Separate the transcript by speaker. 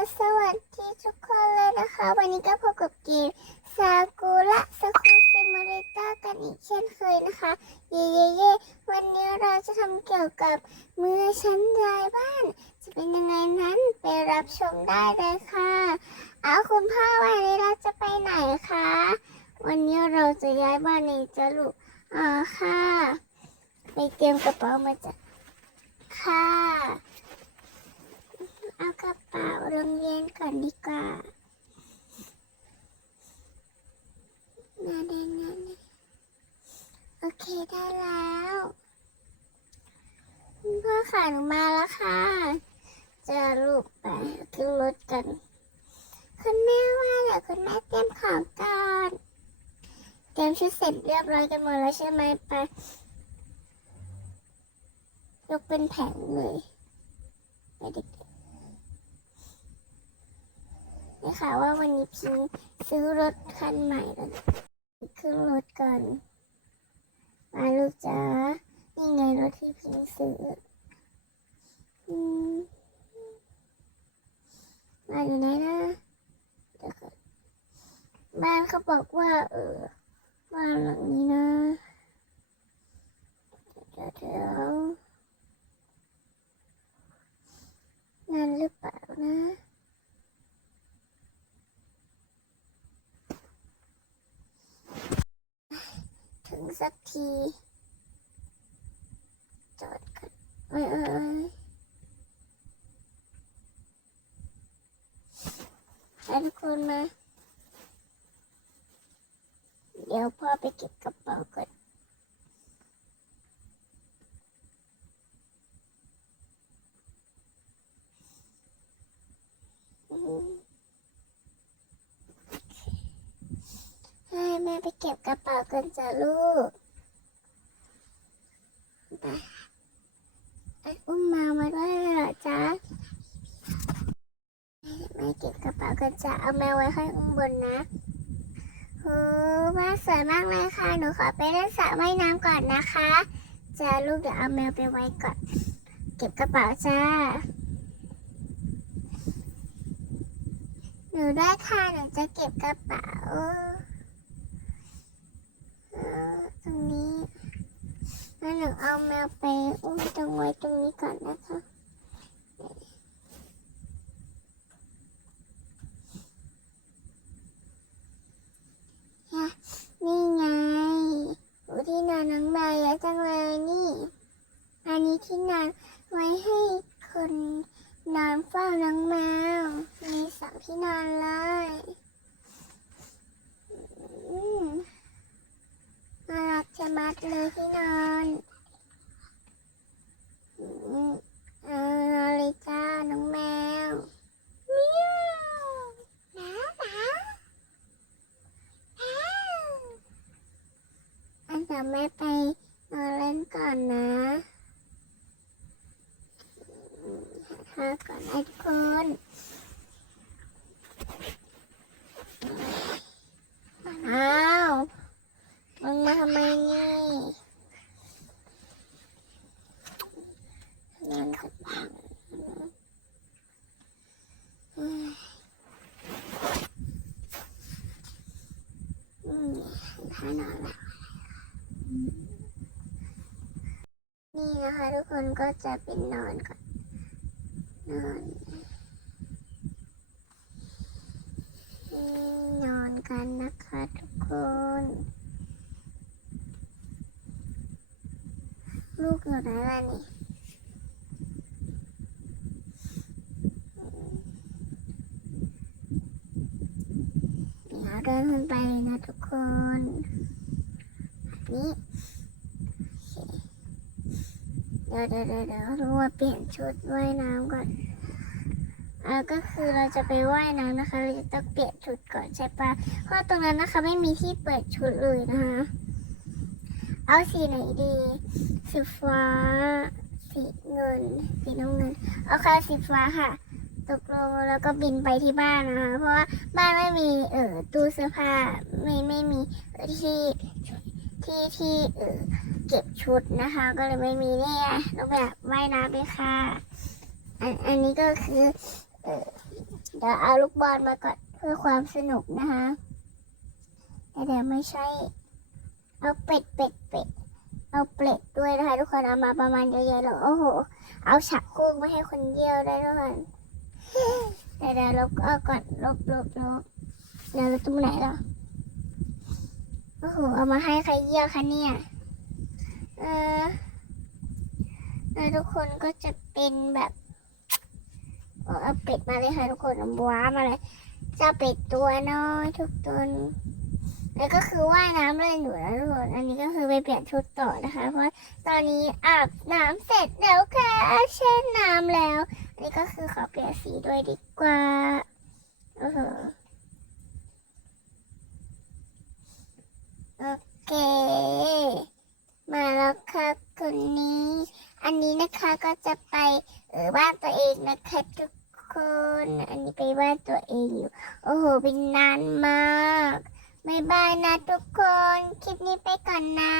Speaker 1: สวัสดีทุกคนเลยนะคะ วันนี้ก็พบกับเกมซากุระสคูเซมาริต้ากันอีกเช่นเคยนะคะ เย่เย่เย่วันนี้เราจะทำเกี่ยวกับเมื่อฉันย้ายบ้าน จะเป็นยังไงนั้นไปรับชมได้เลยค่ะ เอาคุณพ่อวันนี้เราจะไปไหนคะ วันนี้เราจะย้ายบ้านในจะลูกอ๋อค่ะ ไปเตรียมกระเป๋ามาจ้ะค่ะ เอากระเป๋าโรงเรียนก่อนดีกว่ามาเดินงานเลยโอเคได้แล้วพ่อขาหนูมาแล้วค่ะ จะลูกไปขึ้นรถกัน คุณแม่ว่าเดี๋ยวคุณแม่เตรียมของก่อนเตรียมชุดเสร็จเรียบร้อยกันหมดแล้วใช่ไหมไปยกเป็นแผงเลยไปเด็ก ๆได้ข่าวว่าวันนี้พิงซื้อรถคันใหม่แล้วขึ้นรถก่อนมาลูกจ๋านี่ไงรถที่พิงซื้อมาอยู่ไหนนะบ้านเขาบอกว่า เออบ้านหลังนี้นะเดี๋ยวเดี๋ยวนั่นหรือเปล่านะ สักที จอดกันเอ้ยเอ้ยทุกคนมา เดี๋ยวพ่อไปเก็บกระเป๋าก่อนอืมให้แม่ ไปเก็บกระเป๋ากันจ้ะลูกไปอุ้มมามาด้วยเหรอจ๊ะไม่เก็บกระเป๋ากันจ้ะเอาแมวไว้ให้อุ้มบนนะโหบ้านสวยมากเลยค่ะ หนูขอไปเล่นสระว่ายน้ำก่อนนะคะจ้าลูกเดี๋ยวเอาแมวไปไว้ก่อน เก็บกระเป๋าจ้า หนูได้ค่ะ หนูจะเก็บกระเป๋าเออตรงนี้ งั้นหนูเอาแมวไปอุ้มตรงไว้ตรงนี้ก่อนนะคะค่ะนี่ไงอูที่นอนน้องแมวเยอะจังเลยนี่ อันนี้ที่นอนไว้ให้คนนอนเฝ้าน้องแมว มีสองที่นอนเลยอืมน่ารักจะมั ดเลยที่นอนอืมเอาเลยจ้าน้องแมวเมียวหนาวหนาวหนาวอันเดี๋ยวแม่ไปนอนเล่นก่อนนะอืมหาก่อนนะทุกคนอ้าวมึงมาทำไมนี่นอนกับอืมอื มท่านอนล้วนี่นะคะทุกคนก็จะเป็นนอนก่อนนอนนี่นอนกันนะคะทุกคน ลูกอยู่ไหนล่ะนี่ กินขึ้นไปเลยนะทุกคนแบบนี้โอเดี๋ยวเดี๋ยวเดี๋ยวเดี๋ยวรู้ว่าเปลี่ยนชุดว่ายน้ำก่อนอ่าก็คือเราจะไปว่ายน้ำนะคะ เราจะต้องเปลี่ยนชุดก่อนใช่ปะเพราะตรงนั้นนะคะไม่มีที่เปิดชุดเลยนะคะ เอาสีไหนดีสีฟ้า สีเงิน สีน้ำเงิน เอาค่ะสีฟ้าค่ะ ตกลงแล้วก็บินไปที่บ้านนะคะ เพราะว่าบ้านไม่มีเอ่อตู้เสื้อผ้าไม่ไม่มีที่ที่ที่เอ่อเก็บชุดนะคะ ก็เลยไม่มีเนี่ยเราแบบว่ายน้ำด้วยค่ะ อันอันนี้ก็คือเออเดี๋ยวเอาลูกบอลมาก่อนเพื่อความสนุกนะคะแต่เดี๋ยวไม่ใช่ เอาเป็ดเป็ดเป็ดเอาเป็ดด้วยนะคะทุกคนเอามาประมาณเยอะๆเลยโอ้โห เอาฉักคุกไม่ให้คนเยี่ยวได้ทุกคนเดี๋ย เดี๋ยวลบเอาก่อนลบลบลบเดี๋ยวเราตรงไหนล่ะโอ้โหเอามาให้ใครเยี่ยคะเนี่ยเออแล้วทุกคนก็จะเป็นแบบเอาเป็ดมาเลยค่ะทุกคนเอาว้ามาเลยจ้าเป็ดตัวน้อยทุกตนแล้วก็คือว่ายน้ำเล่นอยู่นะทุกคนอันนี้ก็คือไปเปลี่ยนชุดต่อนะคะ เพราะตอนนี้อาบน้ำเสร็จแล้วค่ะแช่น้ำแล้ว นี้ก็คือขอเปลี่ยนสีด้วยดีกว่าโอ้โหโอเค มาแล้วค่ะคนนี้ อันนี้นะคะก็จะไปเออบ้านตัวเองนะคะทุกคน อันนี้ไปบ้านตัวเองอยู่ โอ้โหเป็นนานมากบายบายนะทุกคน คลิปนี้ไปก่อนนะ